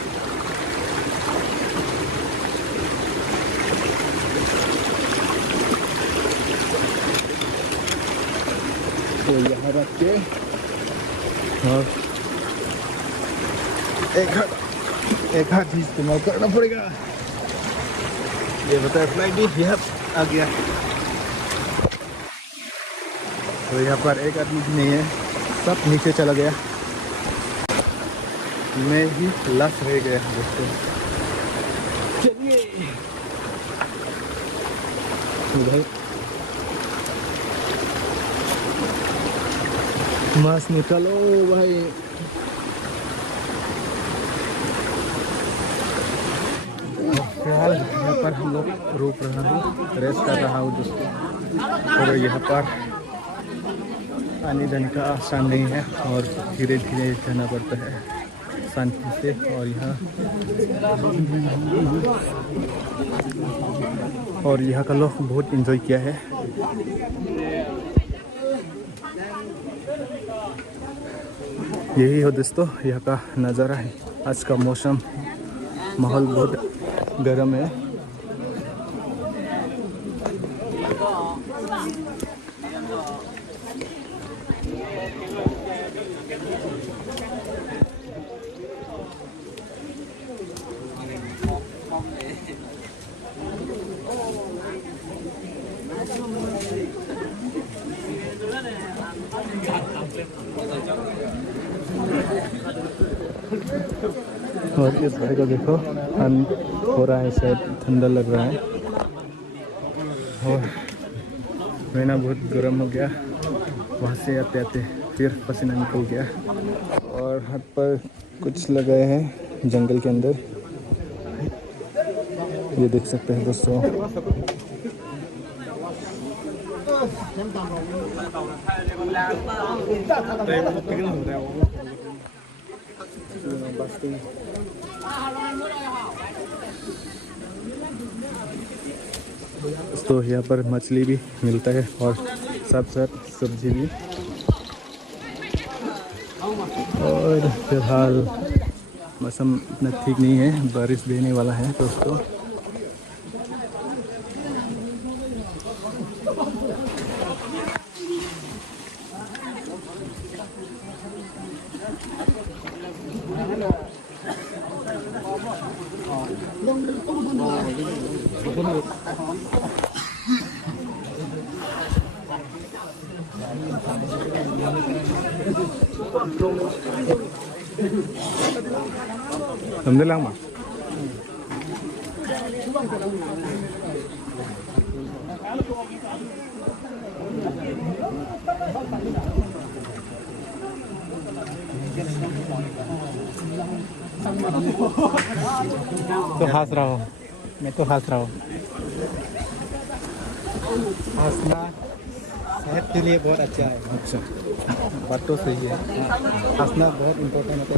तो यहाँ रख के और एक हाथ ही इस्तेमाल करना पड़ेगा। ये बटरफ्लाई भी यहाँ आ गया। तो यहाँ पर एक आदमी भी नहीं है, सब नीचे चला गया। मैं ही लास्ट रह गया दोस्तों। चलिए उधर मास्क निकालो भाई। फिलहाल यहाँ पर हम लोग रुक रहा हूँ, रेस्ट कर रहा हूँ दोस्तों। और यहाँ पर आने जाने का आसान नहीं है और धीरे धीरे जाना पड़ता है शांति से। और यहाँ का लोग बहुत एंजॉय किया है। यही हो दोस्तों यहाँ का नज़ारा है। आज का मौसम माहौल बहुत गर्म है। और इस भाई को देखो, ठंड हो रहा है, शायद ठंडा लग रहा है। और महीना बहुत गर्म हो गया, वहाँ से आते आते फिर पसीना निकल गया। और हाथ पर कुछ लगाए हैं जंगल के अंदर, ये देख सकते हैं दोस्तों। तो यहाँ पर मछली भी मिलता है और साथ साथ सब्जी भी। और फिलहाल मौसम इतना ठीक नहीं है, बारिश देने वाला है दोस्तों। Alhamdulillah mah. तो हंस रहा हूँ, मैं तो हंस रहा हूँ। हंसना सेहत के लिए बहुत अच्छा है। अच्छा, बात तो सही है, हंसना बहुत इम्पोर्टेंट है।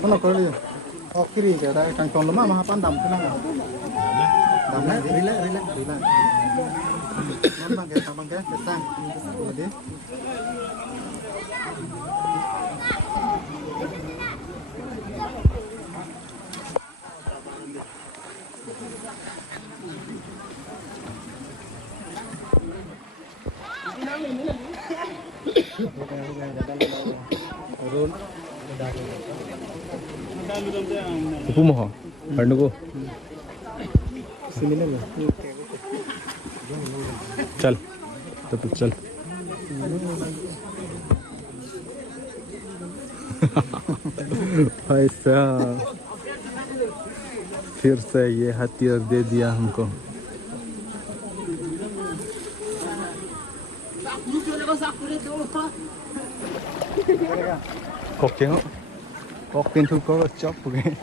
Mana kau lihat? Oh kiri je, ada kangkong lemah mah pandam kenang. Damai, relax. Nampak ke, kesang. Jadi. Upu moho, pandu ko. Sini lah. चल तो चल। ऐसा फिर से ये हथियार दे दिया हमको। Kok pintu kau cop begini.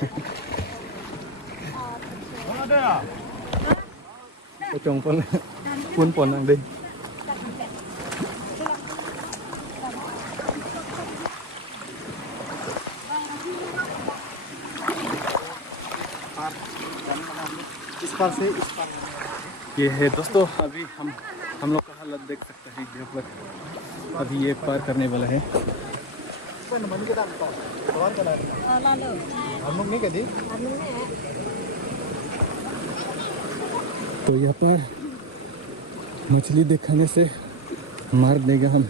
Trong pun đang đi. इस पार से इस पार ये है दोस्तों। अभी हम लोग का हालत देख सकते हैं यहाँ पर। अभी ये पार करने वाला है। तो यहाँ पर मछली दिखाने से मार देगा हम।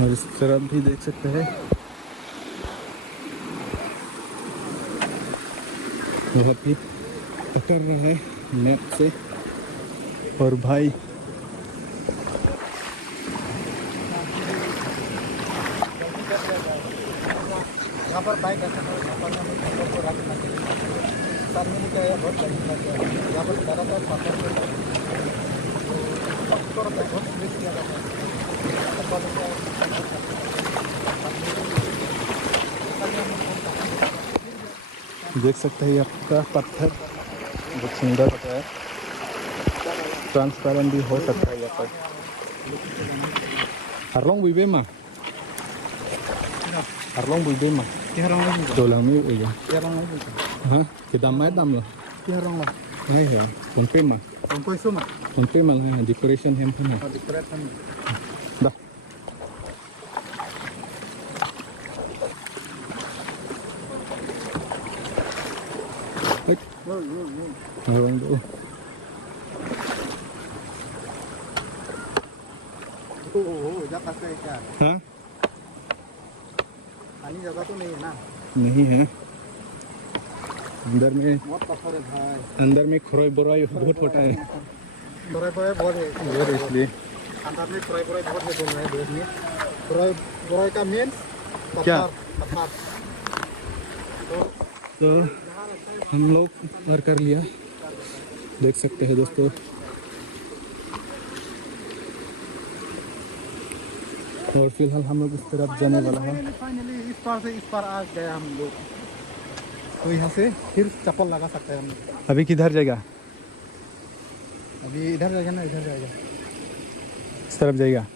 और इस तरफ भी देख सकते हैं वहाँ भी पकड़ रहा है मैप से। और भाई यहाँ पर बाइक ऐसा यहाँ पर बहुत यहाँ पर ज़्यादातर देख सकते हैं आपका पत्थर बहुत सुंदर होता है, ट्रांसपेरेंट भी हो सकता है यहाँ पर। Harlong bui bema, Harlong bui bema, dolang ni uya. Hah, kita mai dam lo. Hai ya, konpema, konpema lah decoration hem pun. Dah. Harlong tu. हाँ पानी जगह तो नहीं है ना, नहीं है अंदर में, बहुत पत्थर है भाई। अंदर में खरोई बोराई बहुत होता है बड़े बड़े बहुत है, और इसलिए अंदर में बड़े बड़े बहुत है बोल रहे हैं देश में। बड़े बड़े का मेन क्या? पत्थर। तो हम लोग पार कर लिया, देख सकते हैं दोस्तों। और फिलहाल हम लोग इस तरफ जाने वाला है। फाइनली इस पार से इस पार आ गए हम लोग, तो यहाँ से फिर चप्पल लगा सकते हैं हम। अभी किधर जाएगा? अभी इधर जाएगा ना, इधर जाएगा। इस तरफ जाएगा।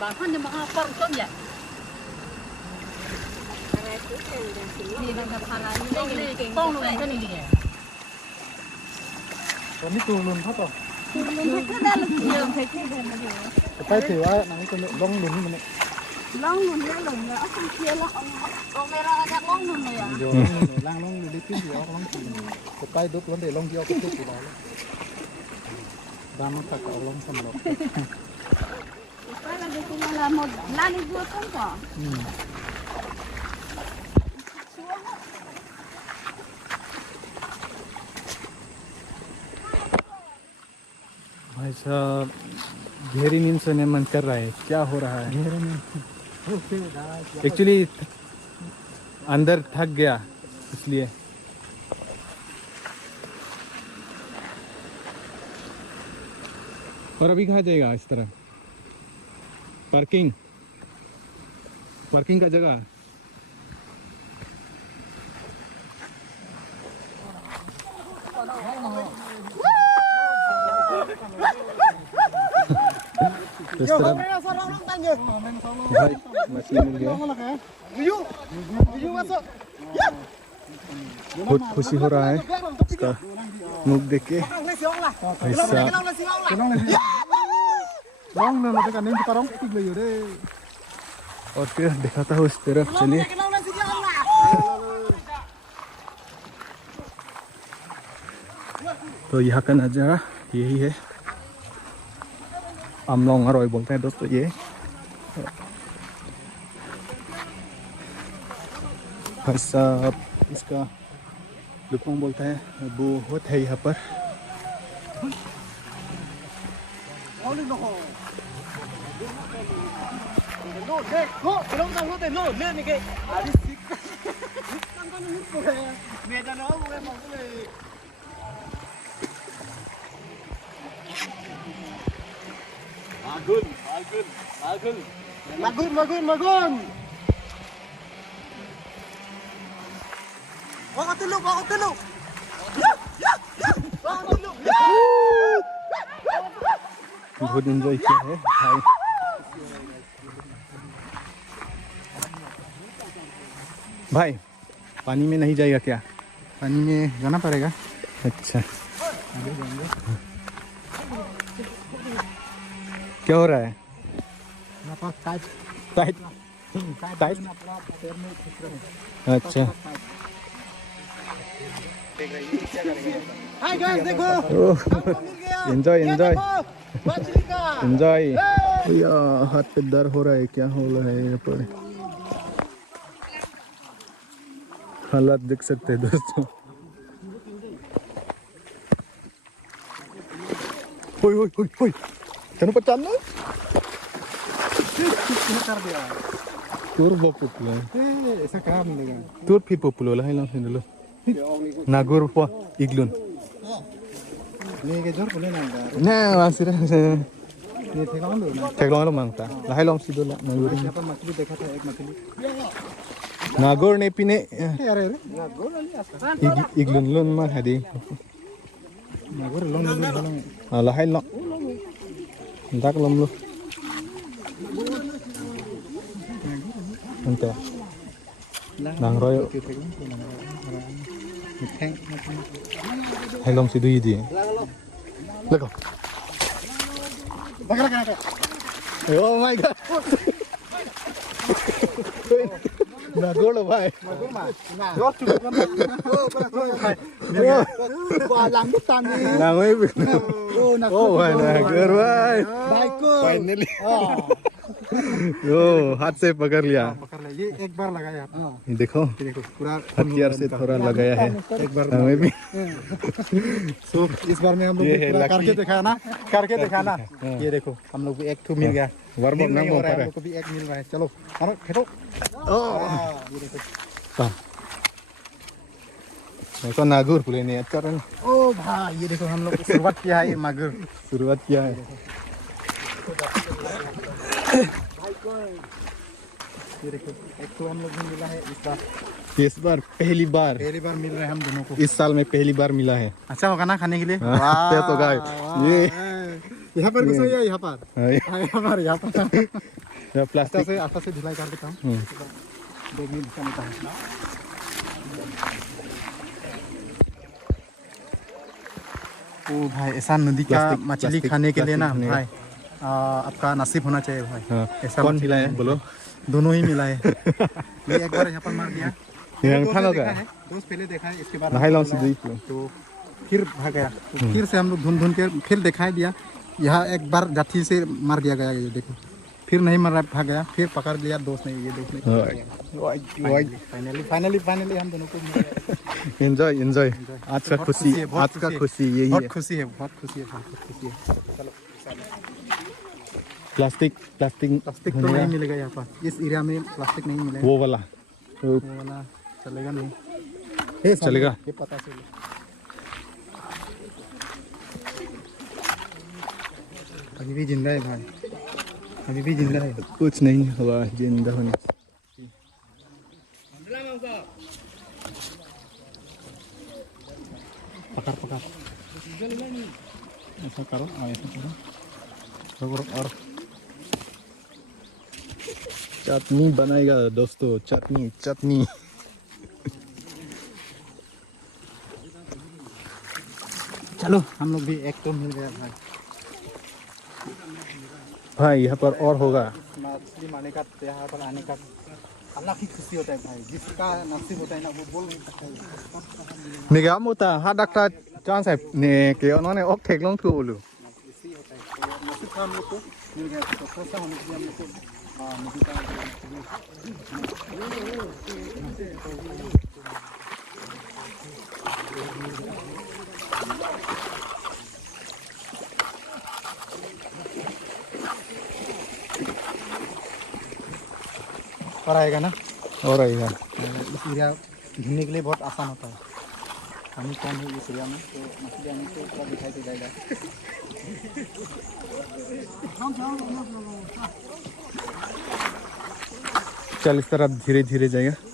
bản thân nhưng mà họ còn tốt vậy thì là thằng này lên con luôn cái này còn mấy tuồng luôn hết rồi. luôn hết ra là nhiều thấy cái này mà nhiều Phải thử ai nãy con lông luôn mình. lông luôn ra lồng nữa không kia là ông này ra ra lông luôn này à Rồi lang lông đi tiếp gì đó lông chỉ. Cái tay đốt vấn đề lông kia cái chút gì đó. Đang phải có lông xong rồi. cái là cái là một lá đi vua không có भाई साहब गहरी नींद सोने मन कर रहा है, क्या हो रहा है? एक्चुअली अंदर थक गया इसलिए। और अभी कहाँ जाएगा? इस तरह पार्किंग, पार्किंग का जगह इस तरह। भाई मछली मिल गया, बहुत खुशी हो रहा है इसका मुख देख के। भाई साहब lông này là cái nên cái rong tích lì ở đây. और फिर दिखाता हूँ इस तरफ, चलिए। तो यहाँ का नज़ारा यही है, अमलोंग अरोई बोलते हैं दोस्तों ये। भाई साहब इसका लुपोंग बोलते हैं, वो होता है यहाँ पर। Magun. Baka tulog. बहुत एंजॉय किया है भाई। भाई पानी में नहीं जाएगा क्या? पानी में जाना पड़ेगा। अच्छा क्या हो रहा है? यहाँ पर टाइट टाइट टाइट पैर में खींच रहे हैं। अच्छा हाय गाइस देखो एंजॉय मछली का एंजॉय। हाथ पे दर्द हो रहा है, क्या हो रहा है यहाँ पर? हालात देख सकते हैं दोस्तों। होय तेन पहचान लो कर दिया। तोर popular ऐसा खराब मिलेगा। तोर फिर popular lah hilang sini nagur po iglun नहीं के जोर बोले ना nah masih dah ये ठेकाऊं दो ना। teglong lo mangta lah hilang sido lah nagur यहाँ पर मछली देखा था एक मछली। nagur ne pine अरे iglun lon mah hadi नागुर लोन lah hilang dak lom lo ante nang royo hilang sido idi lego oh my god nagur lo bhai जोर चुप लंबी तानी Langoy. ओ ना Oh, nagur bhai. भाई को Finally. Oh, हाथ से पकड़ लिया। पकड़ ले। ये एक बार लगाया ये देखो देखो पूरा हथियार से थोड़ा लगाया है। एक बार हमें भी सो इस बार में हम लोग ये भी है पूरा lucky। करके दिखाया ना ये देखो हम लोग को एक ठो मिल गया। Warm up नहीं nang हो रहा है, bumper हम लोग को भी एक मिल रहा है। चलो मारो खेलो। ये देखो तो नागुर पुले ने कारण ओ भाई ये देखो हम लोग शुरुआत किया है ये मागुर। शुरुआत किया है। ये देखो एक तो हम लोग को मिला है इस बार पहली बार मिल रहा है हम दोनों को। इस साल में पहली बार मिला है। अच्छा होगा ना खाने के लिए। ये तो गाय ये यहाँ पर घुसो या यहाँ पर यहाँ पर अच्छा प्लास्टिक से आता से ढिलाई कर देता हूँ। 2 मिनट का निकाल ओ भाई ऐसा नदी का मछली खाने के लिए ना भाई आपका नसीब होना चाहिए भाई। ऐसा कौन मिला है बोलो? दोनों ही मिला है। ये एक बार यहाँ पर मार दिया। yang दोस्त थानो देखा का है, दोस्त पहले देखा है इसके बाद Nahai long si dui तो फिर भाग गया। तो फिर से हम लोग ढूंढ के फिर दिखाई दिया। यहाँ एक बार जाठी से मार दिया गया। ये देखो फिर नहीं मर रहा, भाग गया। फिर पकड़ लिया दोस्त ने। ये दोस्त ने फाइनली हम दोनों को मिल गया। enjoy आज का खुशी आज का खुशी यही है। बहुत खुशी है बहुत खुशी है। चलो प्लास्टिक प्लास्टिक तो नहीं मिलेगा यहाँ पर। इस एरिया में प्लास्टिक नहीं मिलेगा। वो वाला वो वाला चलेगा नहीं। चलेगा ये पता चले अभी भी जिंदा है भाई, अभी भी जिंदा है। कुछ नहीं हुआ जिंदा होने। पकड़ ऐसा करो ऐसा करो और चटनी बनाएगा दोस्तों, चटनी चलो हम लोग भी एक तो मिल गया भाई। भाई यहाँ पर और होगा। मछली मारने का यहाँ पर आने का अल्लाह की खुशी होता है भाई। जिसका नसीब होता है ना वो बोल नहीं सकता है। Nega muta hadakta chance है ने के उन्होंने ओक टेक लोग तो बोलूं। इसी होता है तो नसीब का हम लोग को मिल गया। तो कैसा होने के लिए हम लोग को नदी और आएगा ना और आएगा इस एरिया घूमने के लिए बहुत आसान होता है। पानी कम है इस एरिया में तो मछली आने से पूरा दिखाई दे जाएगा। चल इस तरफ धीरे धीरे जाएगा।